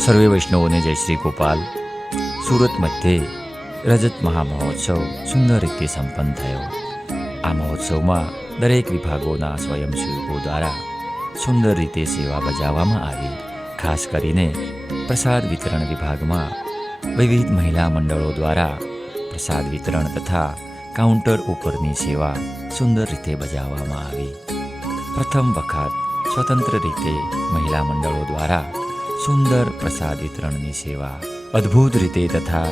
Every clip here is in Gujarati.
સર્વે વૈષ્ણવોને જય શ્રી ગોપાલ. સુરત મધ્યે રજત મહામહોત્સવ સુંદર રીતે સંપન્ન થયો. આ મહોત્સવમાં દરેક વિભાગોના સ્વયંસેવકો દ્વારા સુંદર રીતે સેવા બજાવવામાં આવી. ખાસ કરીને પ્રસાદ વિતરણ વિભાગમાં વિવિધ મહિલા મંડળો દ્વારા પ્રસાદ વિતરણ તથા કાઉન્ટર ઉપરની સેવા સુંદર રીતે બજાવવામાં આવી. પ્રથમ વખત સ્વતંત્ર રીતે મહિલા મંડળો દ્વારા સુંદર પ્રસાદ વિતરણની સેવા અદ્ભુત રીતે તથા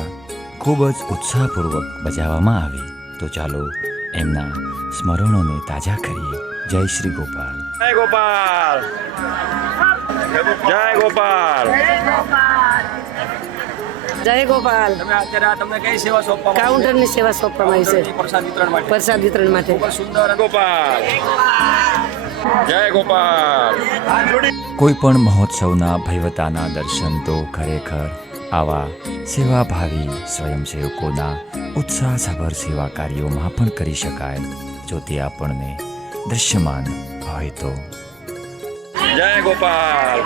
ખૂબ જ ઉત્સાહપૂર્વક બજાવવામાં આવી. તો ચાલો એમના સ્મરણોને તાજા કરીએ. જય શ્રી ગોપાલ. જય ગોપાલ. જય ગોપાલ. જય ગોપાલ. તમે અત્યારે આ તમને કઈ સેવા સોંપવામાં કાઉન્ટરની સેવા સોંપવામાં આવી છે? છે પ્રસાદ વિતરણ માટે. પ્રસાદ વિતરણ માટે. સુંદર ગોપાલ. જય ગોપાલ. કોઈ પણ મહોત્સવના ભૈવતાના દર્શન તો ખરેખર આવા સેવાભાવી સ્વયંસેવકોના ઉત્સાહસભર સેવા કાર્યોમાં પણ કરી શકાય જો તે આપણને દૃશ્યમાન હોય તો. જય ગોપાલ.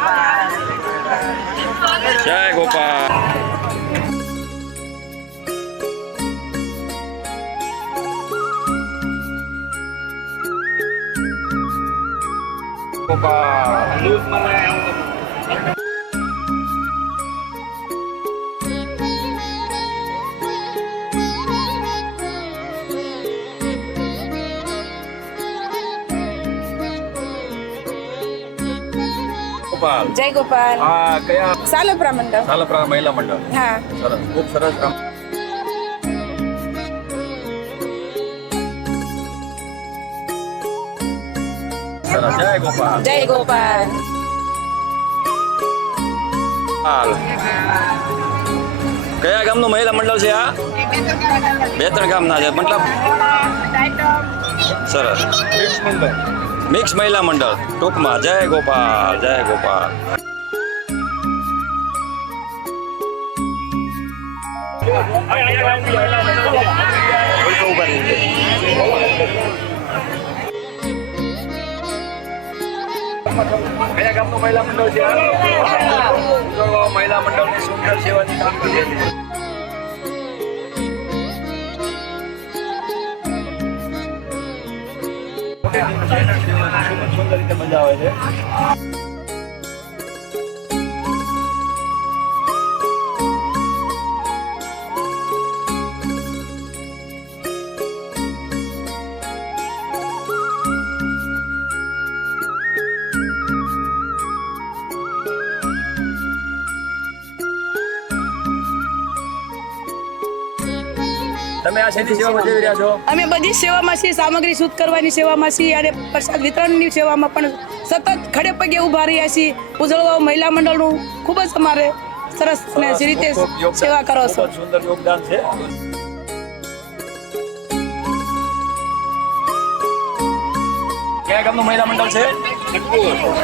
જય ગોપાલ. ગોપાલ ગોપાલ જય ગોપાલ આ કયા સાલપરા મંડળ સાલપરા મહિલા મંડળ હા સરસ ખૂબ સરસ સરસ જય ગોપાલ જય ગોપાલ હાલ કયા ગામનું મહિલા મંડળ છે આ? બે ત્રણ ગામના છે. મતલબ સરસ. મિક્સ મહિલા મંડળ. ટૂંકમાં જય ગોપાલ જય ગોપાલ. કયા ગામનું મહિલા મંડળ છે? મહિલા મંડળની સુંદર સેવાની કામગીરી છે. સુંદર મજા આવે છે. તમે આ શેની સેવામાં જઈ રહ્યા છો? અમે બધી સેવામાં છીએ સામગ્રી શુદ્ધ કરવાની સેવામાં છીએ અને પ્રસાદ વિતરણની સેવામાં પણ સતત ખડે પગે ઊભા રહ્યા છીએ. ઉજળવા મહિલા મંડળનું ખૂબ જ અમારે સરસ અને જે રીતે સેવા કરો છો. સુંદર યોગદાન છે. કયા ગામનું મહિલા મંડળ છે?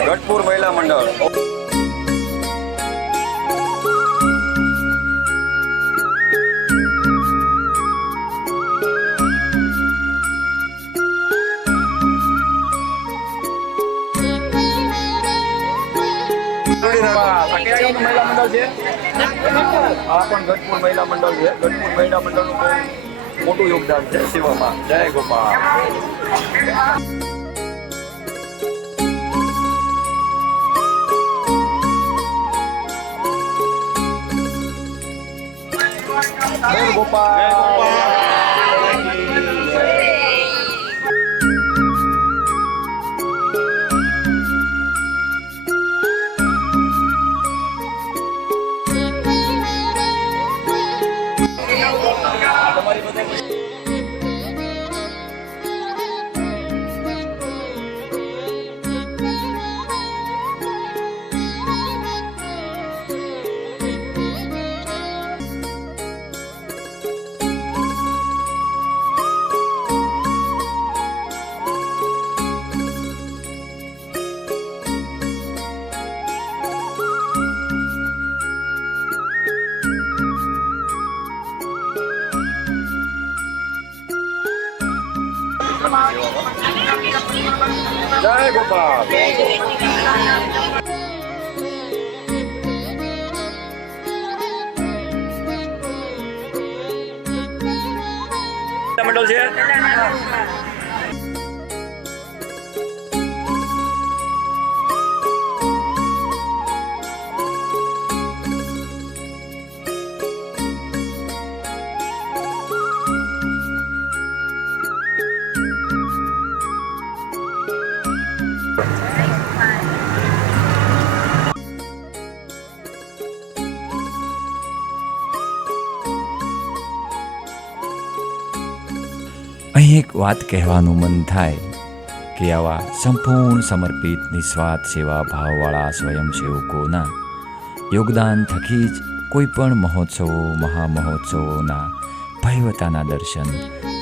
ગઢપુર મહિલા મંડળ. આ કયા મહિલા મંડળ છે? આ પણ ગઢપુર મહિલા મંડળ છે. ગઢપુર મહિલા મંડળનું બહુ મોટું યોગદાન છે સેવામાં. જય ગોપાલ. જય ગોપાલ. જય ગોપાલ મંડળ છે? અહીં એક વાત કહેવાનું મન થાય કે આવા સંપૂર્ણ સમર્પિત, નિસ્વાર્થ સેવા ભાવવાળા સ્વયંસેવકોના યોગદાન થકી જ કોઈ પણ મહોત્સવો, મહામહોત્સવોના ભૈવતાના દર્શન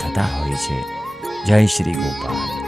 થતા હોય છે. જય શ્રી ગોપાલ.